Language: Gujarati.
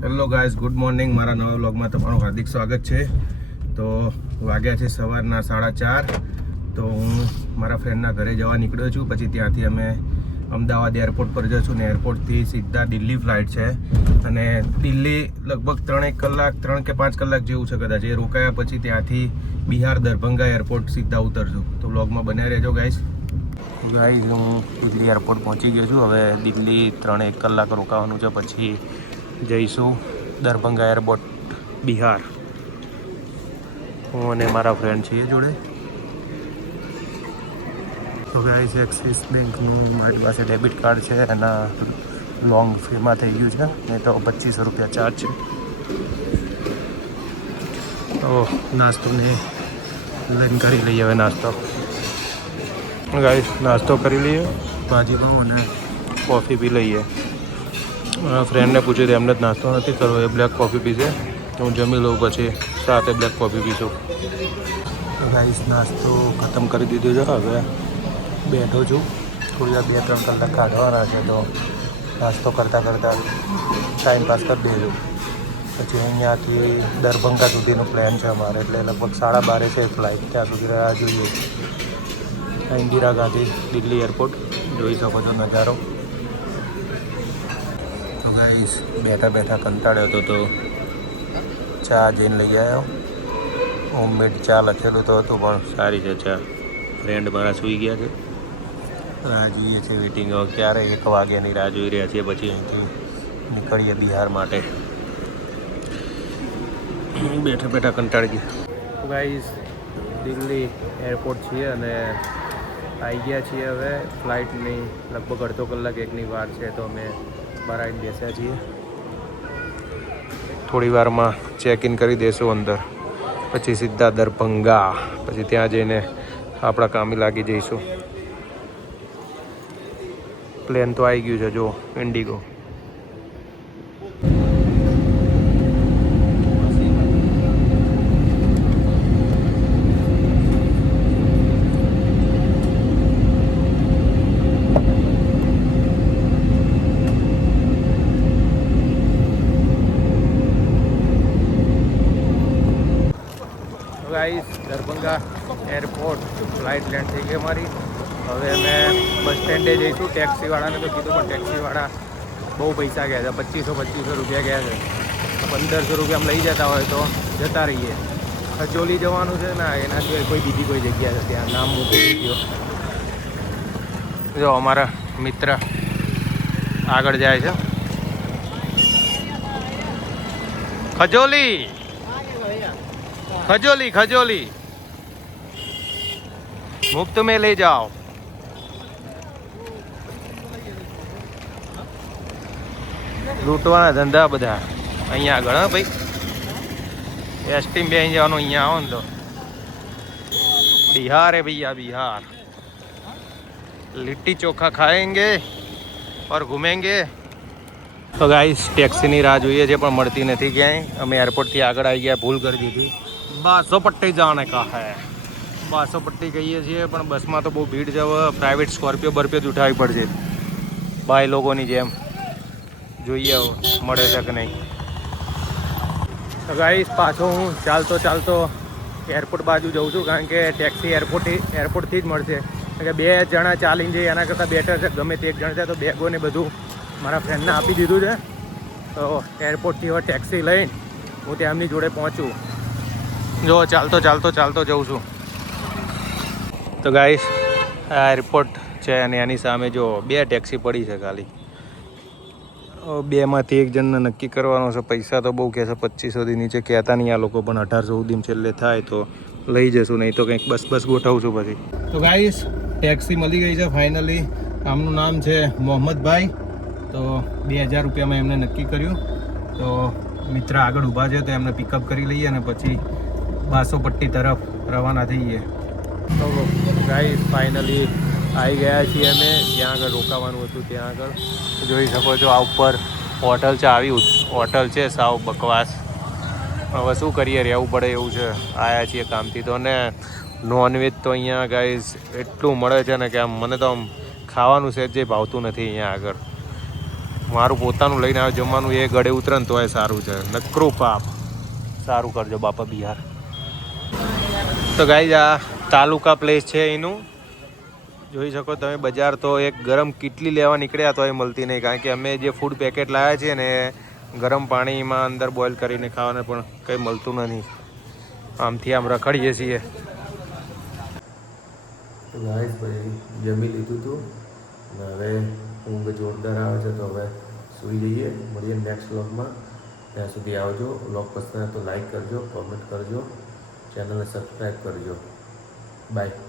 હેલો ગાઈઝ ગુડ મોર્નિંગ મારા નવા વ્લોગમાં તમારું હાર્દિક સ્વાગત છે. તો વાગ્યા છે સવારના સાડા ચાર. તો હું મારા ફ્રેન્ડના ઘરે જવા નીકળ્યો છું. પછી ત્યાંથી અમે અમદાવાદ એરપોર્ટ પર જશું ને એરપોર્ટથી સીધા દિલ્હી ફ્લાઇટ છે. અને દિલ્હી લગભગ ત્રણેક કલાક, ત્રણ કે પાંચ કલાક જેવું છે કદાચ. એ રોકાયા પછી ત્યાંથી બિહાર દરભંગા એરપોર્ટ સીધા ઉતરશું. તો વ્લોગમાં બન્યા રહેજો ગાઈઝ ગાઈઝ હું દિલ્હી એરપોર્ટ પહોંચી ગયો છું. હવે દિલ્હી ત્રણ એક કલાક રોકાવાનું છે. પછી જઈશું દરભંગા એરપોર્ટ, બિહાર. હું અને મારા ફ્રેન્ડ છીએ જોડે. તો ગાઈસ એક્સિસ બેંકનું મારી પાસે ડેબિટ કાર્ડ છે. એના લોંગ ફીમાં થઈ ગયું છે. નહીં તો પચીસો રૂપિયા ચાર્જ છે. તો નાસ્તોને લઈને કરી લઈએ હવે નાસ્તો. ગાઈસ નાસ્તો કરી લઈએ. ભાજી પાઉં અને કોફી બી લઈએ. મારા ફ્રેન્ડને પૂછ્યું એમને જ નાસ્તો નથી કરવો, એ બ્લેક કોફી પીશે હું જમી લઉં પછી, સાથે બ્લેક કોફી પીશું. રાઈસ નાસ્તો ખતમ કરી દીધો છે. હવે બેઠો છું. થોડી વાર બે ત્રણ કલાક કાઢવાના છે તો નાસ્તો કરતાં કરતાં ટાઈમ પાસ કરી દેજો. પછી અહીંયાથી દરભંગા સુધીનો પ્લાન છે અમારે. એટલે લગભગ સાડા બારે છે ફ્લાઇટ ત્યાં સુધી રાહ જોઈએ. ઇન્દિરા ગાંધી દિલ્હી એરપોર્ટ જોઈ શકો છો નજારો. ગાઈસ, બેઠા બેઠા કંટાળ્યો હતો તો ચા જઈને લઈ આવ્યો. હોમમેડ ચા લખેલું તો હતું, પણ સારી છે ચા. ફ્રેન્ડ મારા સૂઈ ગયા છે. રાહ જોઈએ છે હવે ક્યારે એક વાગ્યાની રાહ જોઈ રહ્યા છીએ, પછી અહીંથી નીકળીએ બિહાર માટે. બેઠા બેઠા કંટાળી ગયા. ગાઈસ, દિલ્હી એરપોર્ટ છીએ અને આવી ગયા છીએ હવે. ફ્લાઇટની લગભગ અડધો કલાક એકની વાર છે, તો અમે બહાર આવીને બેસ્યા છીએ. થોડી વારમાં ચેક ઇન કરી દેશું અંદર. પછી સીધા દરભંગા. પછી ત્યાં જઈને આપણા કામે લાગી જઈશું. પ્લેન તો આવી ગયું છે, જો IndiGo Dwarka airport flight land થઈ ગઈ અમારી. હવે અમે બસ સ્ટેન્ડે જઈશું. ટેક્સીવાળાને તો કીધું, પણ ટેક્સીવાળા બહુ પૈસા ગયા હતા પચીસો પચીસો રૂપિયા ગયા છે. પંદરસો રૂપિયા લઈ જતા હોય તો જતા રહીએ. ખજોલી જવાનું છે ને એના સિવાય કોઈ બીજી કોઈ જગ્યા છે ત્યાં નામ મૂકી દીધો. જો અમારા મિત્ર આગળ જાય છે. ખજોલી! ખજોલી ખજોલી! મુફ્ત મેં લઈ જાઓ. લૂંટવાના ધંધા બધા. અહીંયા આગળ, હા ભાઈ. એસટીમ બે જવાનું અહીંયા આવો ને તો. બિહાર હે ભૈયા, બિહાર. લીટી ચોખા ખાએંગે ઓર ઘૂમેંગે. તો ગાઈસ, ટેક્સીની રાહ જોઈએ છે, પણ મળતી નથી ક્યાંય. અમે એરપોર્ટથી આગળ આવી ગયા, ભૂલ કરી દીધી. બસો પટ્ટી જવાને કહા. હે બાસો પટ્ટી કહીએ છીએ, પણ બસમાં તો બહુ ભીડ છે. હવે પ્રાઇવેટ સ્કોર્પિયો બરપિયો જ ઉઠાવવી પડશે. ભાઈ લોકોની જેમ. જોઈએ મળે છે કે નહીં. ગાઈસ પાછો હું ચાલતો ચાલતો એરપોર્ટ બાજુ જઉં છું, કારણ કે ટેક્સી એરપોર્ટથી એરપોર્ટથી જ મળશે. કે બે જણા ચાલીને જઈએ, એના કરતાં બેટર છે. ગમે તે એક જણ છે તો બેગોને બધું મારા ફ્રેન્ડને આપી દીધું છે. તો એરપોર્ટથી હવે ટેક્સી લઈને હું ત્યાં એમની જોડે પહોંચું. જો, ચાલતો ચાલતો ચાલતો જઉં છું. તો ગાઈસ આ એરપોર્ટ છે અને એની સામે જો બે ટેક્સી પડી છે ખાલી. બેમાંથી એક જણને નક્કી કરવાનો છે. પૈસા તો બહુ કહેશે પચીસોથી નીચે કહેતા નહીં આ લોકો, પણ અઢારસો સુધી છેલ્લે થાય તો લઈ જશું, નહીં તો કંઈક બસ બસ ગોઠવું છું પછી. તો ગાઈસ ટેક્સી મળી ગઈ છે ફાઇનલી આમનું નામ છે મોહમ્મદભાઈ. તો બે હજાર રૂપિયામાં એમને નક્કી કર્યું. તો મિત્ર આગળ ઊભા છે તો એમને પિકઅપ કરી લઈએ અને પછી બાસો પટ્ટી તરફ રવાના થઈએ. તો ગાઈસ ફાઇનલી આવી ગયા છીએ અમે. જ્યાં આગળ રોકાવાનું હતું, ત્યાં આગળ. જોઈ શકો છો, આ ઉપર હોટલ છે, આવી હોટલ છે, સાવ બકવાસ. હવે શું કરીએ, રહેવું પડે એવું છે. આવ્યા છીએ કામથી. તો ને નોનવેજ તો અહીંયા ગાઈઝ એટલું મળે છે ને કે આમ મને તો આમ ખાવાનું સહેજ જે ભાવતું નથી અહીંયા આગળ. મારું પોતાનું લઈને આવે, જમવાનું એ ગળે ઉતરે ને તો એ સારું છે. નકરું પાપ. સારું કરજો બાપા બિહાર. તો ગાઈ આ તાલુકા પ્લેસ છે એનું. જોઈ શકો તમે, બજાર તો એક ગરમ કીટલી લેવા નીકળ્યા તો એ મળતી નહીં. કારણ કે અમે જે ફૂડ પેકેટ લાવ્યા છીએ ને ગરમ પાણીમાં અંદર બોઇલ કરીને ખાવાને પણ કંઈ મળતું નથી. આમથી આમ રખડીએ છીએ. જમી લીધું હતું હવે ઊંઘ જોરદાર આવે છે, તો હવે સૂઈ જઈએ. મળીએ નેક્સ્ટ વ્લોગમાં ત્યાં સુધી આવજો. વ્લોગ પસંદ તો લાઈક કરજો કોમેન્ટ કરજો. ચેનલને સબસ્ક્રાઈબ કરજો. Bye.